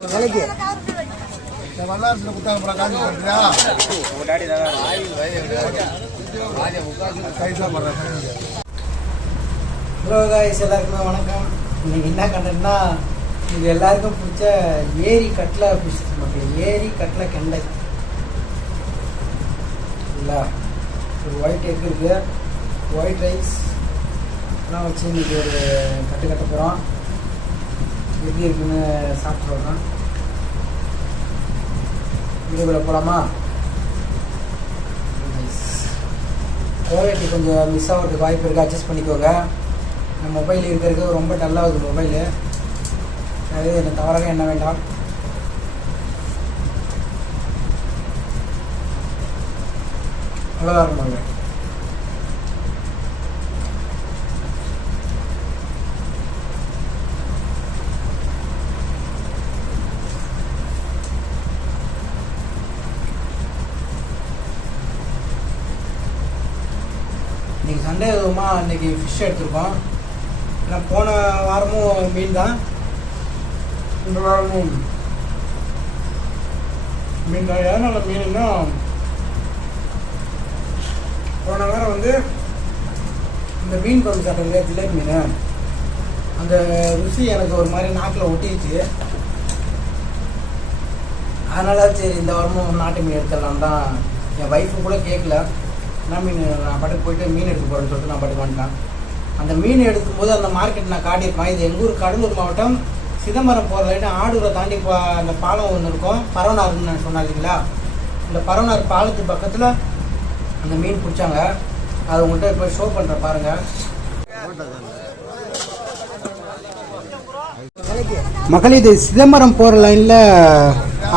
விலைக்கு. இந்த வல்லாரத்தில் புத்தகம் பிரகாசம் பண்ணுறியா கைசா பண்ணுறேன் ஹலோ காய்ஸ் எல்லாருக்குமே வணக்கம். இன்னைக்கு என்ன கண்டென்ட்னா இது எல்லாருக்கும் பிடிச்ச ஏரி கட்டில் ஃபிஷ் ஏரி கட்லா கெண்டை. இல்லை ஒரு ஒயிட் எக் இருக்குது ஒயிட் ரைஸ் எல்லாம் வச்சு இன்னைக்கு ஒரு கட்டு கட்ட போகிறோம் எப்படி இருக்குன்னு சாப்பிட்டு சொல்கிறேன் வீடியோவில் போகலாமா குவாலிட்டி கொஞ்சம் மிஸ் ஆகிறதுக்கு வாய்ப்பு இருக்குது அட்ஜஸ்ட் பண்ணிக்கோங்க. இந்த மொபைல் இருக்கிறது ரொம்ப டல்லாகுது மொபைலு அது என்ன தவறாக என்ன வேண்டாம். அவ்வளோதான் இருக்கும் சண்டே இன்றைக்கி ஃபிஷ் எடுத்திருக்கோம். ஏன்னா போன வாரமும் மீன் தான். இந்த வாரமும் மீன் தான். எதனால் மீனுன்னா போன வாரம் வந்து இந்த மீன் குழம்பு சாப்பிட்றது ஜிலேபி மீன். அந்த ருசி எனக்கு ஒரு மாதிரி நாக்கில் ஒட்டிடுச்சு. அதனால் சரி இந்த வாரமும் நாட்டு மீன் எடுத்துடலாம் தான் என் ஒய்ஃபு கூட கேட்கல. என்ன மீன் நான் பாட்டுக்கு போயிட்டு மீன் எடுக்க போகிறேன்னு சொல்லிட்டு நான் பாட்டுக்கு வந்துட்டேன். அந்த மீன் எடுக்கும்போது அந்த மார்க்கெட் நான் காட்டியிருப்பேன். இது எங்கள் ஊர் கடலூர் மாவட்டம் சிதம்பரம் போகிற லைட்டு ஆடூரை தாண்டி போ அந்த பாலம் ஒன்று இருக்கும். பரவனார்னு நான் சொன்னேன் இல்லைங்களா இந்த பரவனார் பாலத்து பக்கத்தில் அந்த மீன் பிடிச்சாங்க. அது உங்கள்கிட்ட இப்போ ஷோ பண்ணுறேன் பாருங்கள் மக்கள் இது சிதம்பரம் போகிற லைனில்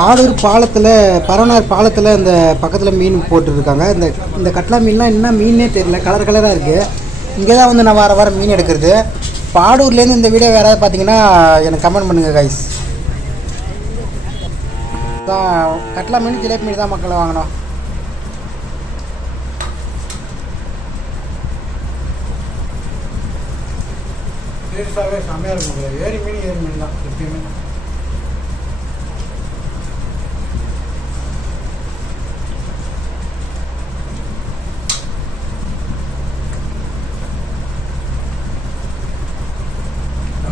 ஆடூர் பாலத்தில் பரவனார் பாலத்தில் இந்த பக்கத்தில் மீன் போட்டுருக்காங்க. இந்த இந்த கட்லா மீன்லாம் என்ன மீனே தெரியல கலர் கலராக இருக்குது இங்கே தான் வந்து நான் வார வாரம் மீன் எடுக்கிறது. இப்போ ஆடூர்லேருந்து இந்த வீடியோ யாராவது பார்த்தீங்கன்னா எனக்கு கமெண்ட் பண்ணுங்கள் கைஸ் தான் கட்லா மீன் ஜிலேபி மீன் தான் மக்களை வாங்கணும் சீரியஸாகவே செம்மையாக இருக்கும் ஏரி மீன் ஏரி மீன் தான் எப்பயுமே.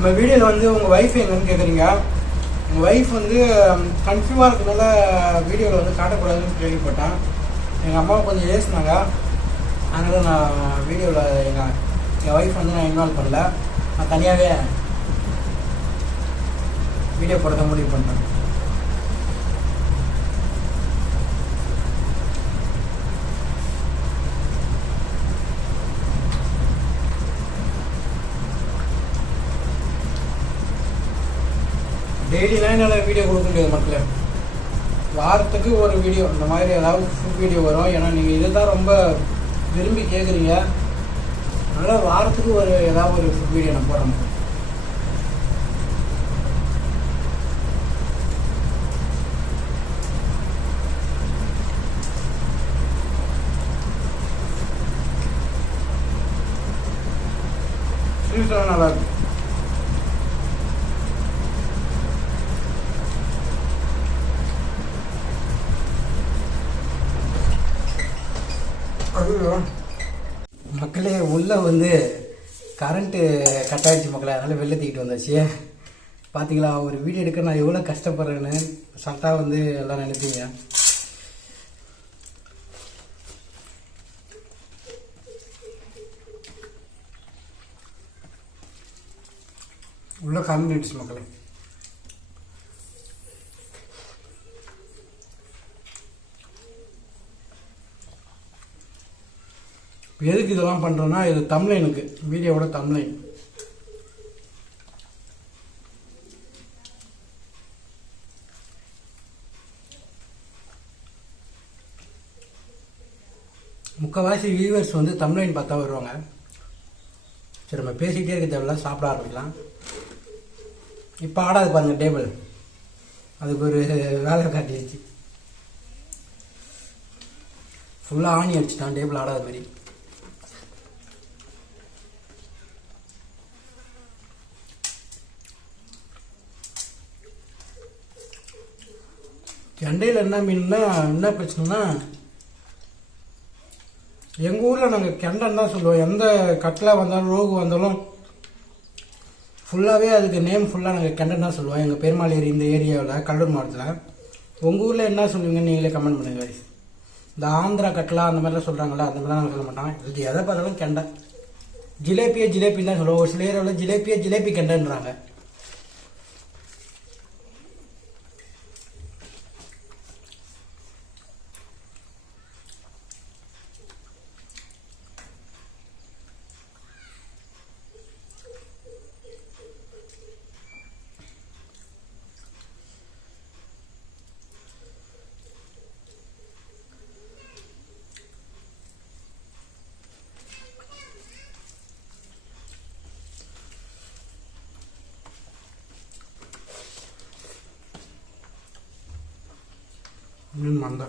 நம்ம வீடியோவில் வந்து உங்கள் ஒய்ஃப் எங்கன்னு கேட்குறீங்க உங்கள் ஒய்ஃப் வந்து கன்ஃபியூவாக இருக்கிறதுனால வீடியோவில் வந்து காட்டக்கூடாதுன்னு கேள்விப்பட்டேன். எங்கள் அம்மாவை கொஞ்சம் ஏசினாங்க. அதனால் நான் வீடியோவில் எங்கள் என் ஒய்ஃப் வந்து நான் இன்வால்வ் பண்ணல. நான் தனியாகவே வீடியோ போடுறத முடிவு பண்ணுறேன் சேனலில் வீடியோ கொடுக்க முடியாது மக்களே. வாரத்துக்கு ஒரு வீடியோ இந்த மாதிரி ஏதாவது ஃபுட் வீடியோ வரும். ஏன்னா நீங்கள் இதை தான் ரொம்ப விரும்பி கேட்குறீங்க அதனால் வாரத்துக்கு ஒரு ஏதாவது ஒரு ஃபுட் வீடியோ நான் போடுறேன் சீரியஸாக நல்லா இருக்கும் ஐயோ. மக்களே உள்ளே வந்து கரண்ட்டு கட் மக்களை. மக்களே வெளில தூக்கிட்டு வந்தாச்சு. பார்த்தீங்களா ஒரு வீடியோ எடுக்க நான் எவ்வளோ கஷ்டப்படுறேன்னு சட்டாக வந்து எல்லாம் நினைப்பீங்க. உள்ளே கரண்ட் ஆயிடுச்சு மக்களே. இப்போ எதுக்கு இதெல்லாம் பண்ணுறோன்னா இது தமிழைனுக்கு வீடியோவோட தம்லைன் முக்கால்வாசி வியூவர்ஸ் வந்து தம்லைன் பார்த்தா வருவாங்க. சரி நம்ம பேசிக்கிட்டே இருக்க தேவையில்ல சாப்பிட ஆரம்பிக்கலாம். இப்போ ஆடாது பாருங்கள் டேபிள் அதுக்கு ஒரு வேலை காட்டிடுச்சு. ஃபுல்லாக ஆணி அடிச்சுட்டான் டேபிள் ஆடாத மாதிரி. கெண்டையில் என்ன மீன்னா என்ன பிரச்சனைனா எங்கள் ஊரில் நாங்கள் கெண்டன் தான் சொல்லுவோம். எந்த கட்லா வந்தாலும் ரோகு வந்தாலும் ஃபுல்லாகவே அதுக்கு நேம் ஃபுல்லாக நாங்கள் கெண்டன் தான் சொல்லுவோம். எங்கள் பெருமாள் ஏரி இந்த ஏரியாவில் கடலூர் மாவட்டத்தில். உங்கள் ஊரில் என்ன சொல்லுவீங்கன்னு நீங்களே கமெண்ட் பண்ணுங்கள் இந்த ஆந்திரா கட்லா அந்த மாதிரிலாம் சொல்கிறாங்களா அந்த மாதிரிலாம் நாங்கள் சொல்ல மாட்டோம். இது எதை பார்த்தாலும் கெண்டை. ஜிலேபியே ஜிலேபின்னு தான் சொல்லுவோம். ஒரு சில ஏரியாவில் ஜிலேபியே ஜிலேபி கெண்டைன்றாங்க. மீன் மந்தை.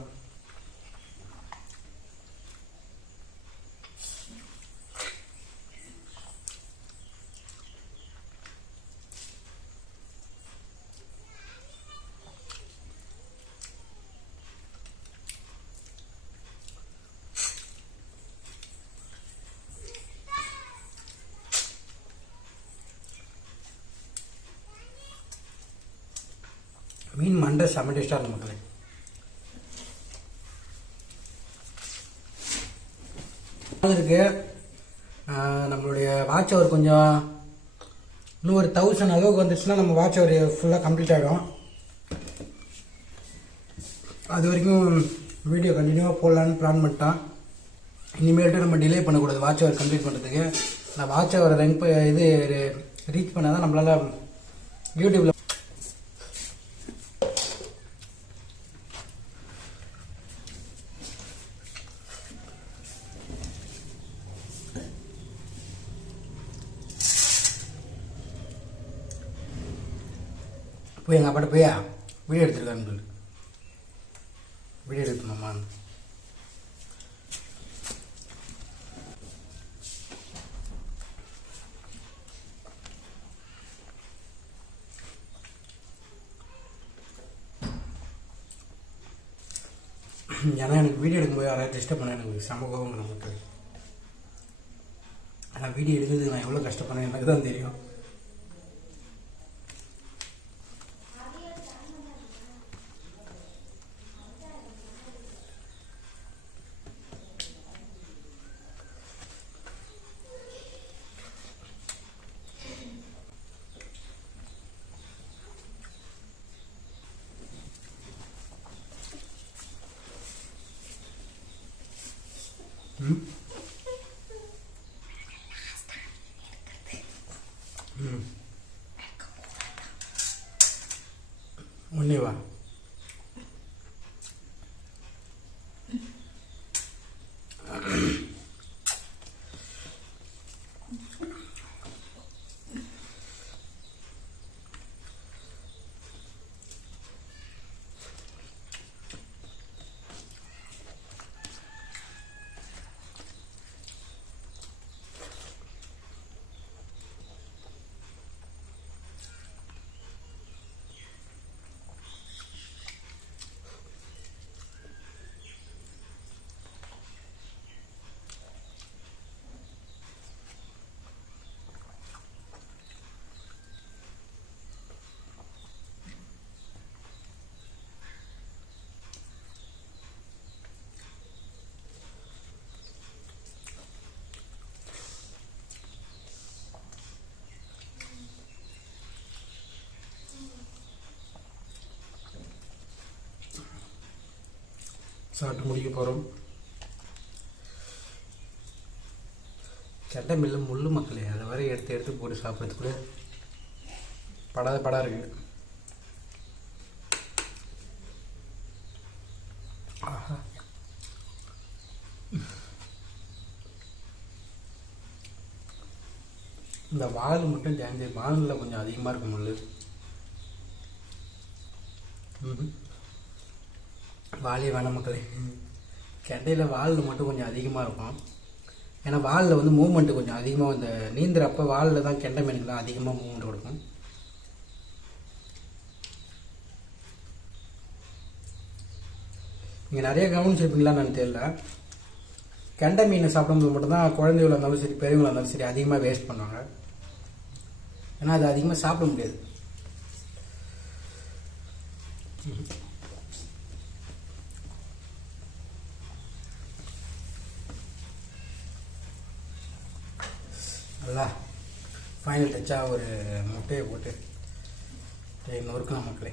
மீன் மண்டை செம டேஸ்டாக இருக்கும் மக்களே. இருக்கு. நம்மளுடைய வாட்ச் அவர் கொஞ்சம் இன்னும் ஒரு தௌசண்ட் அளவுக்கு வந்துச்சுன்னா நம்ம வாட்ச் அவர் ஃபுல்லாக கம்ப்ளீட் ஆகிடும் அது வரைக்கும் வீடியோ கண்டினியூவாக போடலான்னு பிளான் பண்ணிட்டான் இனிமேல்ட்டு நம்ம டிலே பண்ணக்கூடாது வாட்ச் அவர் கம்ப்ளீட் பண்ணுறதுக்கு நான் வாட்ச் அவர் ரேங்க் இது ரீச் பண்ணால் தான் நம்மளால் யூடியூப்பில் போய் எங்கள் அப்பாட்ட போய் வீடியோ எடுத்துருக்கான்னு சொல்லு. வீடியோ எடுக்கணுமா ஏன்னா எனக்கு வீடியோ எடுக்கும்போது யாராவது டிஸ்டர்ப் பண்ண எனக்கு செம கோவம் நமக்கு ஆனால் வீடியோ எடுக்கிறது நான் எவ்வளோ கஷ்டப்படுறேன் எனக்கு தான் தெரியும். ம் ம் ஒன்றே வா சாப்பிட்டு முடிக்க போகிறோம் கெட்ட மில்ல முள்ளு மக்களே அதை வரை எடுத்து எடுத்து போட்டு சாப்பிட்றதுக்குள்ள படாத படம் இருக்கு. ஆஹா. இந்த வால் மட்டும் ஜாயின் வாலில் கொஞ்சம் அதிகமாக இருக்கும் முள்ளு. ம்ஹும். வாலே வேணாம் மக்களே. கெண்டையில் வாலில் மட்டும் கொஞ்சம் அதிகமாக இருக்கும். ஏன்னா வாலில் வந்து மூவ்மெண்ட்டு கொஞ்சம் அதிகமாக இந்த நீந்துறப்ப வாலில் தான் கெண்டை மீனுக்கு அதிகமாக மூவ்மெண்ட் கொடுக்கும். நீங்கள் நிறைய கவனிச்சிருப்பீங்களான்னு எனக்கு தெரியல. கெண்டை மீன் சாப்பிடும்போது மட்டும்தான் குழந்தைகளா இருந்தாலும் சரி பெரியவங்களா இருந்தாலும் சரி அதிகமாக வேஸ்ட் பண்ணுவாங்க. ஏன்னா அது அதிகமாக சாப்பிட முடியாது. நல்லா ஃபைனல் டச்சாக ஒரு முட்டையை போட்டு நொறுக்கலாம் மக்களே.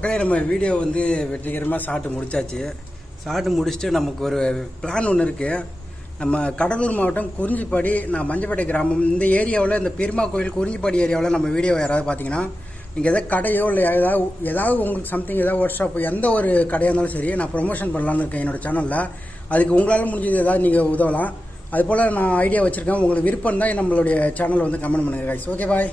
மக்களே நம்ம வீடியோ வந்து வெற்றிகரமாக சாப்பிட்டு முடிச்சாச்சு. சாப்பிட்டு முடிச்சுட்டு நமக்கு ஒரு பிளான் ஒன்று இருக்குது நம்ம கடலூர் மாவட்டம் குறிஞ்சிப்பாடி நான் மஞ்சப்பேட்டை கிராமம். இந்த ஏரியாவில் இந்த பெருமா கோயில் குறிஞ்சிப்பாடி ஏரியாவில் நம்ம வீடியோ யாராவது பார்த்தீங்கன்னா நீங்கள் எதாவது கடையோ இல்லை ஏதாவது ஏதாவது உங்களுக்கு சம்திங் ஏதாவது ஒர்க் ஷாப் எந்த ஒரு கடையாக இருந்தாலும் சரி நான் ப்ரொமோஷன் பண்ணலான்னு இருக்கேன் என்னோட சேனலில் அதுக்கு உங்களால் முடிஞ்சது ஏதாவது நீங்கள் உதவலாம். அது போல் நான் ஐடியா வச்சுருக்கேன். உங்களுக்கு விருப்பம் தான் நம்மளுடைய சேனலை வந்து கமெண்ட் பண்ணுங்கள் கைஸ் ஓகே பாய்